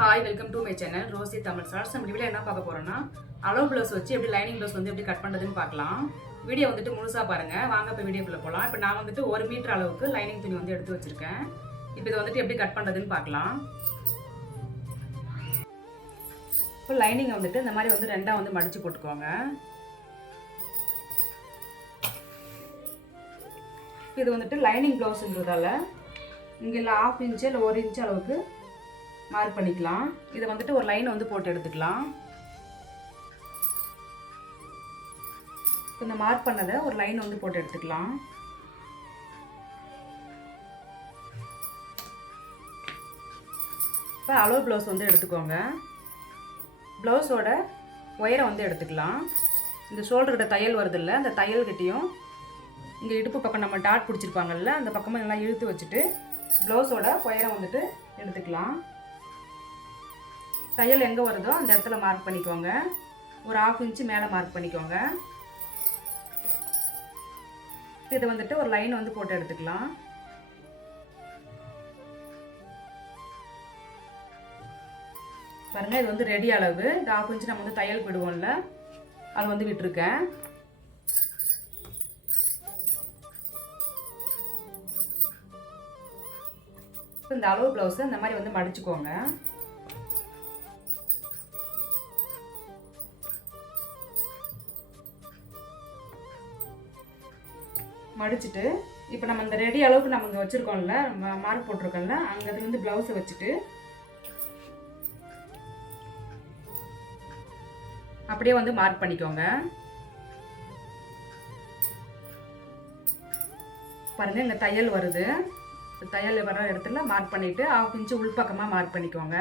Hi welcome to my channel Rosy Tamil sir நம்ம video என்ன பார்க்க போறோம்னா அளவு ப்ளவுஸ் வச்சு எப்படி லைனிங் ப்ளவுஸ் வந்து எப்படி கட் பண்ணுறதுன்னு பார்க்கலாம். வீடியோ வந்துட்டு முழுசாக பாருங்க. வாங்க இப்போ வீடியோக்குள்ளே போகலாம் இப்போ நான் வந்துட்டு ஒரு மீட்டர் அளவுக்கு லைனிங் துணி வந்து எடுத்து வச்சிருக்கேன். இப்போ இதை வந்துட்டு எப்படி கட் பண்ணுறதுன்னு பார்க்கலாம். இப்போ லைனிங் வந்துட்டு இந்த மாதிரி வந்து ரெண்டாக வந்து மடித்து போட்டுக்கோங்க. இது வந்துட்டு லைனிங் ப்ளவுஸுன்றதால இங்கே இல்லை ஆஃப் இன்ச்சு இல்லை ஒரு இன்ச் அளவுக்கு மார்க் பண்ணிக்கலாம். இதை வந்துட்டு ஒரு லைன் வந்து போட்டு எடுத்துக்கலாம். இந்த மார்க் பண்ணதை ஒரு லைன் வந்து போட்டு எடுத்துக்கலாம். இப்போ அளவு ப்ளவுஸ் வந்து எடுத்துக்கோங்க. ப்ளவுஸோட ஒயரை வந்து எடுத்துக்கலாம். இந்த ஷோல்டர்கிட்ட தையல் வருதில்ல அந்த தையல் கிட்டேயும் இங்கே இடுப்பு பக்கம் நம்ம டாட் பிடிச்சிருப்பாங்கல்ல அந்த பக்கமாக நல்லா இழுத்து வச்சுட்டு ப்ளவுஸோட ஒயரை வந்துட்டு எடுத்துக்கலாம். தையல் எங்கே வருதோ அந்த இடத்துல மார்க் பண்ணிக்கோங்க. ஒரு ஆஃப் இன்ச்சு மேலே மார்க் பண்ணிக்கோங்க. இதை வந்துட்டு ஒரு லைன் வந்து போட்டு எடுத்துக்கலாம். பாருங்கள் இது வந்து ரெடி அளவு. இந்த ஆஃப் இன்ச்சு நம்ம வந்து தையல் போடுவோம்ல அது வந்து விட்டுருக்கேன். இந்த அளவு ப்ளவுஸை இந்த மாதிரி வந்து மடிச்சுக்கோங்க. மடிச்சுட்டு இப்போ நம்ம இந்த ரெடி அளவுக்கு நம்ம இங்கே வச்சுருக்கோம்ல மார்க் போட்டிருக்கோம்ல அங்கே இருந்து ப்ளவுஸை வச்சுட்டு அப்படியே வந்து மார்க் பண்ணிக்கோங்க. பாருங்கள் இங்கே தையல் வருது. தையல் வர இடத்துல மார்க் பண்ணிவிட்டு ஆஃப் இன்ச்சு உள்பக்கமாக மார்க் பண்ணிக்கோங்க.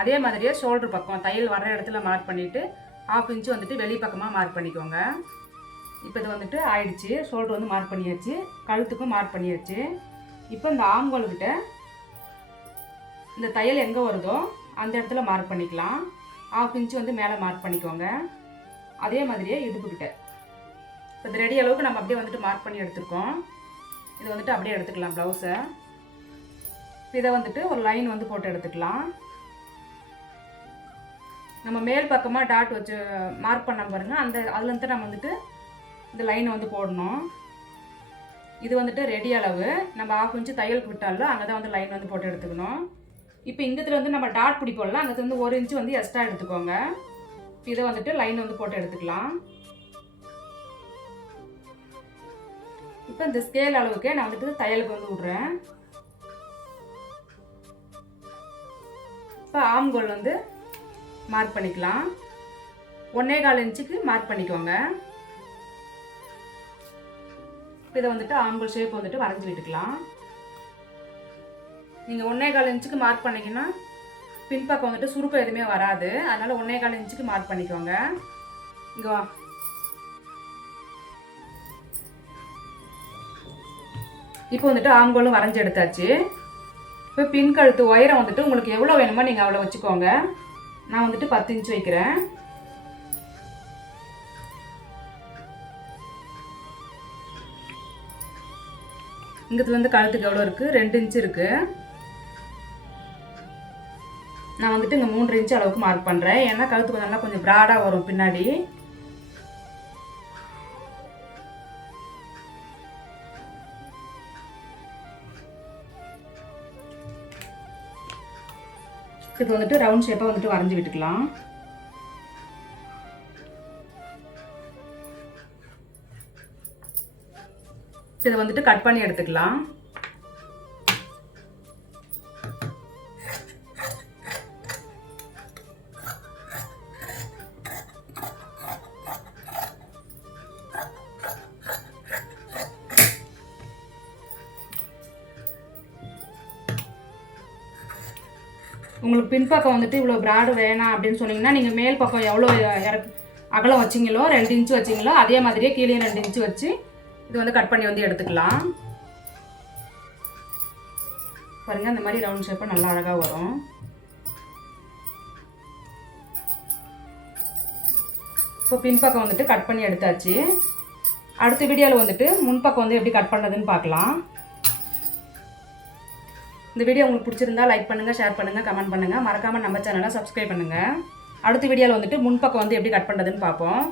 அதே மாதிரியே ஷோல்டர் பக்கம் தையல் வர இடத்துல மார்க் பண்ணிவிட்டு ஆஃப் இன்ச்சு வந்துட்டு வெளி பக்கமாக மார்க் பண்ணிக்கோங்க. இப்போ இது வந்துட்டு ஆயிடுச்சு. ஷோல்டர் வந்து மார்க் பண்ணியாச்சு. கழுத்துக்கும் மார்க் பண்ணியாச்சு. இப்போ இந்த ஆம்கோல்கிட்ட இந்த தையல் எங்கே வருதோ அந்த இடத்துல மார்க் பண்ணிக்கலாம். ஆஃப் இன்ச்சு வந்து மேலே மார்க் பண்ணிக்கோங்க. அதே மாதிரியே இடுப்புக்கிட்ட. இப்போ இது ரெடி அளவுக்கு நம்ம அப்படியே வந்துட்டு மார்க் பண்ணி எடுத்துருக்கோம். இதை வந்துட்டு அப்படியே எடுத்துக்கலாம் ப்ளவுஸை இதை வந்துட்டு ஒரு லைன் வந்து போட்டு எடுத்துக்கலாம். நம்ம மேல் பக்கமாக டாட் வச்சு மார்க் பண்ண பாருங்கள் அந்த அதுலேருந்து நம்ம வந்துட்டு இந்த லைனை வந்து போடணும். இது வந்துட்டு ரெடி அளவு. நம்ம ஆஃப் இன்ச்சு தையலுக்கு விட்டாலும் அங்கே தான் வந்து லைன் வந்து போட்டு எடுத்துக்கணும். இப்போ இங்கத்தில் வந்து நம்ம டாட் பிடிப்போம்ல அங்கே வந்து ஒரு இன்ச்சு வந்து எக்ஸ்ட்ரா எடுத்துக்கோங்க. இதை வந்துட்டு லைன் வந்து போட்டு எடுத்துக்கலாம். இப்போ இந்த ஸ்கேல் அளவுக்கே நான் வந்துட்டு தையலுக்கு வந்து விட்றேன். இப்போ ஆம்கோல் வந்து மார்க் பண்ணிக்கலாம். ஒன்றே கால் இன்ச்சுக்கு மார்க் பண்ணிக்கோங்க. இதை வந்துட்டு ஆம்பல் ஷேப் வந்துட்டு வரைஞ்சி விட்டுக்கலாம். நீங்கள் ஒன்றே கால் இன்ச்சுக்கு மார்க் பண்ணிங்கன்னா பின்பக்கம் வந்துட்டு சுருக்கம் எதுவுமே வராது. அதனால் ஒன்றே கால் இன்ச்சுக்கு மார்க் பண்ணிக்கோங்க. இங்கே வா. இப்போ வந்துட்டு ஆம்கோலும் வரைஞ்சி எடுத்தாச்சு. இப்போ பின் கழுத்து உயரம் வந்துட்டு உங்களுக்கு எவ்வளோ வேணுமோ நீங்கள் அவ்வளோ வச்சுக்கோங்க. நான் வந்துட்டு பத்து இன்ச் வைக்கிறேன். இங்கத்துலேருந்து வந்து கழுத்துக்கு எவ்வளோ இருக்குது ரெண்டு இன்ச்சு இருக்குது நான் வந்துட்டு இங்கே மூன்று இன்ச்சு அளவுக்கு மார்க் பண்ணுறேன் ஏன்னா கழுத்து கொஞ்சம் நல்லா கொஞ்சம் ப்ராடாக வரும் பின்னாடி. இது வந்துட்டு ரவுண்ட் ஷேப்பாக வந்துட்டு வரைஞ்சி விட்டுக்கலாம். இதை வந்துட்டு கட் பண்ணி எடுத்துக்கலாம். உங்களுக்கு பின்பக்கம் வந்துட்டு இவ்வளோ பிராடு வேணாம் அப்படின்னு சொன்னீங்கன்னா நீங்கள் மேல் பக்கம் எவ்வளோ இறக்கு அகலம் வச்சிங்களோ ரெண்டு இன்ச்சு வச்சிங்களோ அதே மாதிரியே கீழே ரெண்டு இன்ச்சு வச்சு இது வந்து கட் பண்ணி வந்து எடுத்துக்கலாம். பாருங்க இந்த மாதிரி ரவுண்ட் ஷேப்பாக நல்லா அழகாக வரும். இப்போ பின்பக்கம் வந்துட்டு கட் பண்ணி எடுத்தாச்சு. அடுத்த வீடியோவில் வந்துட்டு முன்பக்கம் வந்து எப்படி கட் பண்ணுறதுன்னு பார்க்கலாம். இந்த வீடியோ உங்களுக்கு பிடிச்சிருந்தா லைக் பண்ணுங்கள் ஷேர் பண்ணுங்கள் கமெண்ட் பண்ணுங்கள் மறக்காமல் நம்ம சேனலை சப்ஸ்கிரைப் பண்ணுங்கள் அடுத்த வீடியோவில் வந்துட்டு முன்பக்கம் வந்து எப்படி கட் பண்ணுறதுன்னு பார்ப்போம்.